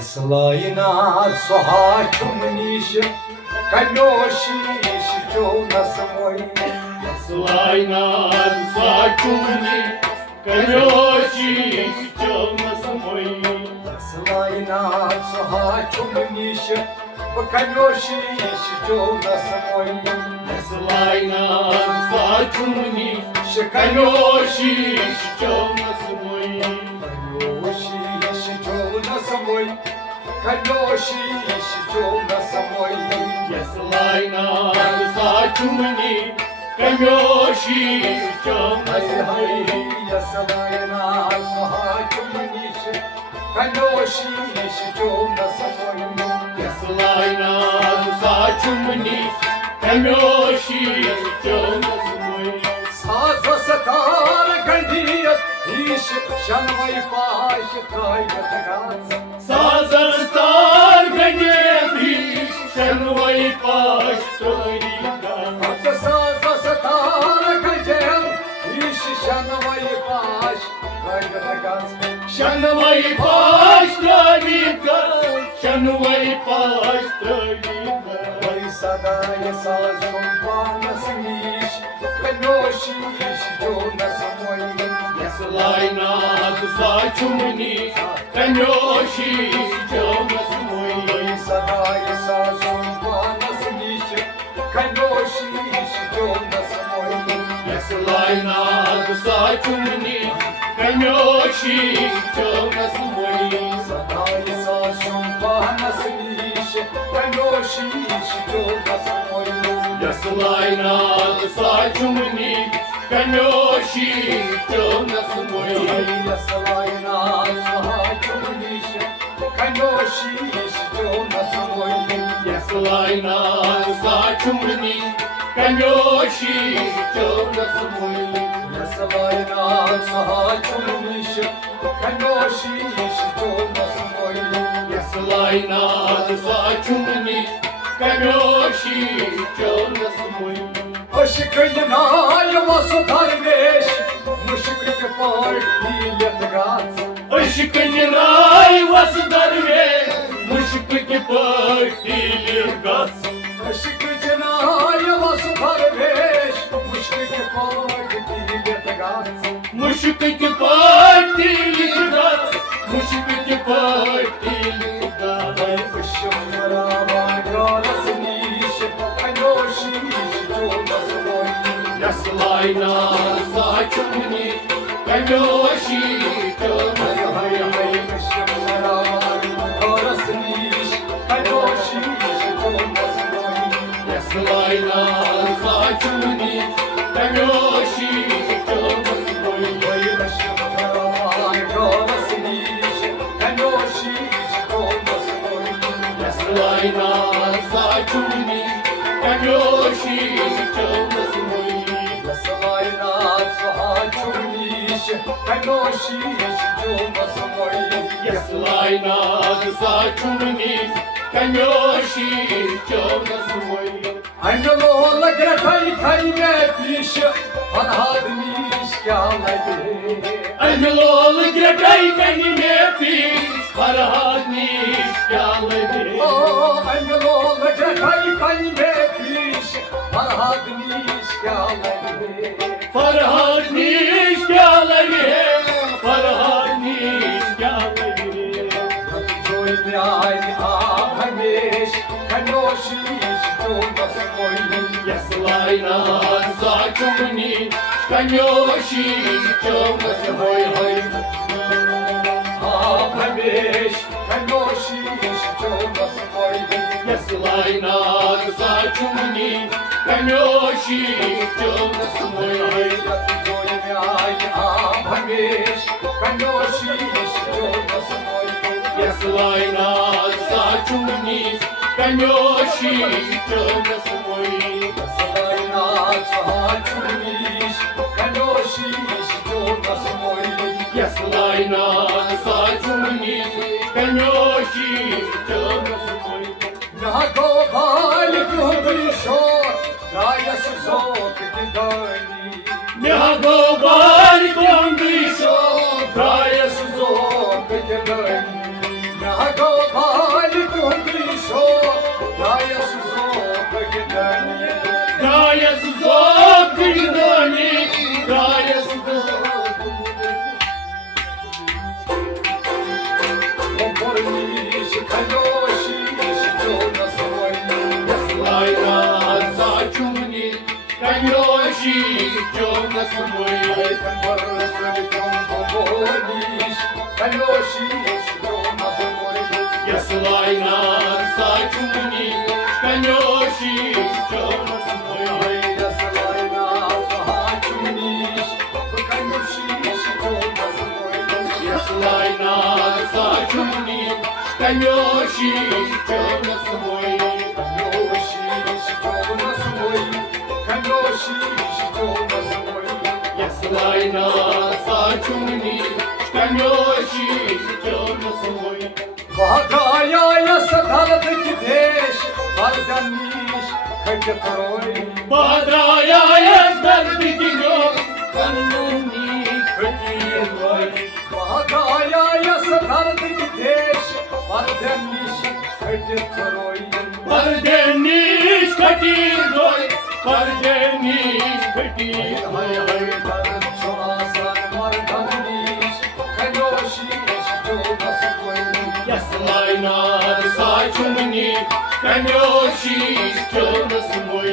Слайна сохачум ніж, кальоші на самої. Слайна зачумні, кальоші на самої. Слайна сохачум ніж, кальоші на самої. Слайна зачумні, кальоші на самої. Кальоші на самої. Слайна зачумні, кальоші на самої. Слайна сохачум ніж, кальоші на самої. Слайна зачумні, кальоші на самої. Саза сатар гандіят, іш шанвай паші трайгатагаз. Сазар стар гневи, шанвай пашторика. Ата саза сатар гандіят, іш шанвай паші трайгатагаз. Шанвай пашторика, шанвай пашторика. Ой садає сазом панасніш, кальоші на самої. Слайна зачумні, кальоші на самої. Садає сазом панасніш, кальоші на самої. Слайна зачумні, кальоші на самої. Садає сазом панасніш, кальоші на самої. Слайна зачумні, кальоші на самої. Слайна сохачумніш, кальоші на самої. Слайна зачумні, кальоші на самої. Слайна сохачумніш, кальоші на самої. Слайна зачумні, кальоші на самої. Ошикайна вас ударвеш, мушикайка партія газ. Ошикайнай вас дарве, мушкики партили газ. Ошикайна вас ударвеш, мушикайка партія газ. Мушкики партили газ, мушкики партили газ. Слайна зачумні, кальоші на самої. Слайна зачумні, кальоші на самої. Слайна зачумні, кальоші на самої. Слайна сохачумніш, кальоші на самої. Слайна зачумні, кальоші на самої. Ангелола гратай кайме піше, анадміш кяладе. Ангелоли грекайка не піш, парадні скалини. О, ангелола гратай кайме піше, анадміш кяладе. Парадні скалини, парадні скалини. Той м'яй агамеш, кальоші на самої. Слайна зачумні, кальоші на самої. Агамеш, кальоші на самої. Слайна зачумні, кальоші на самої. Той м'яй агамеш, кальоші на самої. Слайна зачумні, кальоші на самої. Слайна сохачумніш, кальоші на самої. Слайна зачумні, кальоші на самої. Наговали прийшов, дає сузок кидані. Мягковаль кондишо, Дає сузок кидані. Наговали нас мой. Яслай нас сачуни, конёши, что нас мой. Яслай нас сачуни, конёши, что нас мой. Яслай нас сачуни, конёши, что нас мой. Багатая садалки деш, Варданиш, Хакетрой. Бодрая ждали денёк, кануни хотелой. Багатая садалки деш, Варданиш, Хакетрой. Пардениш хотелой, пардениш хотелой. Яслай нас сачуни, конёши, что нас мой.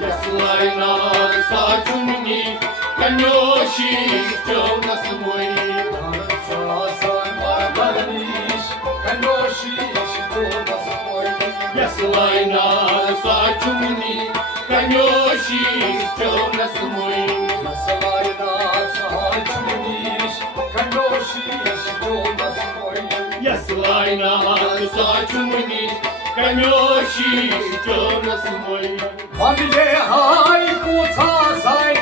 Яслай нас сачуни, конёши, что нас мой. Яслай нас сачуни, конёши, что нас мой. Яслай нас сачуни, конёши, что нас мой. Hamile hayku tazay,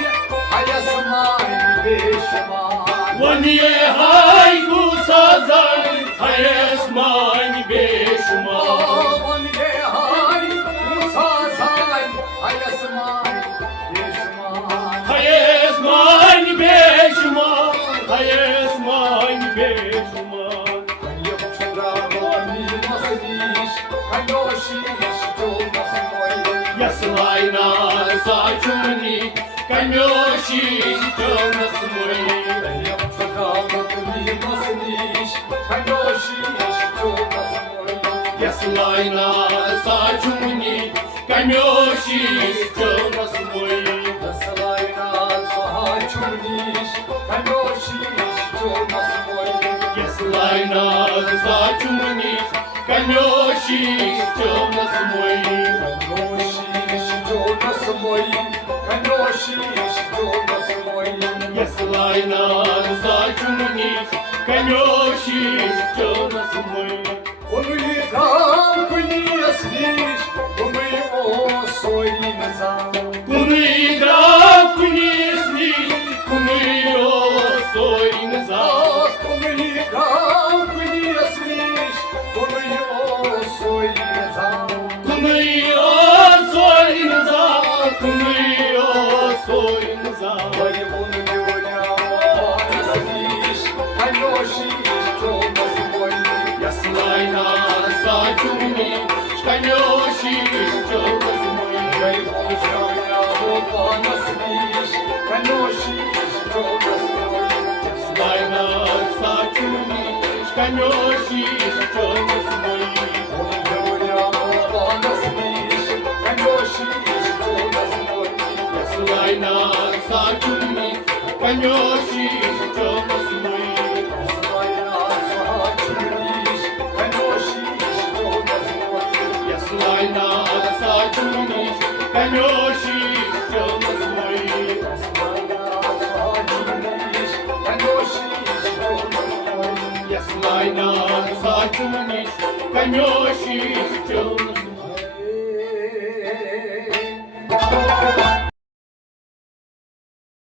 hayasmay beşman. Ванье хайку сазай, хаесмань бешума. Hamile hayku tazay, hayasmay beşman. Хаесмань бешума, хаесмань бешума. Яслай нас сачуни, конёши, что нас мой. Яслай нас сачуни, конёши, что нас мой. Яслай нас сачуни, конёши, что нас мой. Яслай нас сачуни, конёши, что нас мой. Он летал, не слишь, он его сой назад. Куны граф, куни сли, куны осой назад. Он летал, не слишь, он его сой назад. Куны осой назад, куны осой назад. Яслай нас сачуни, конёши, что нас мой. Яслай нас сачуни, конёши, что нас мой. Яслай нас сачуни, конёши, что нас мой. Яслай нас сачуни, конёши, что нас мой. Яслай нас сачуни, конёши, что нас мой.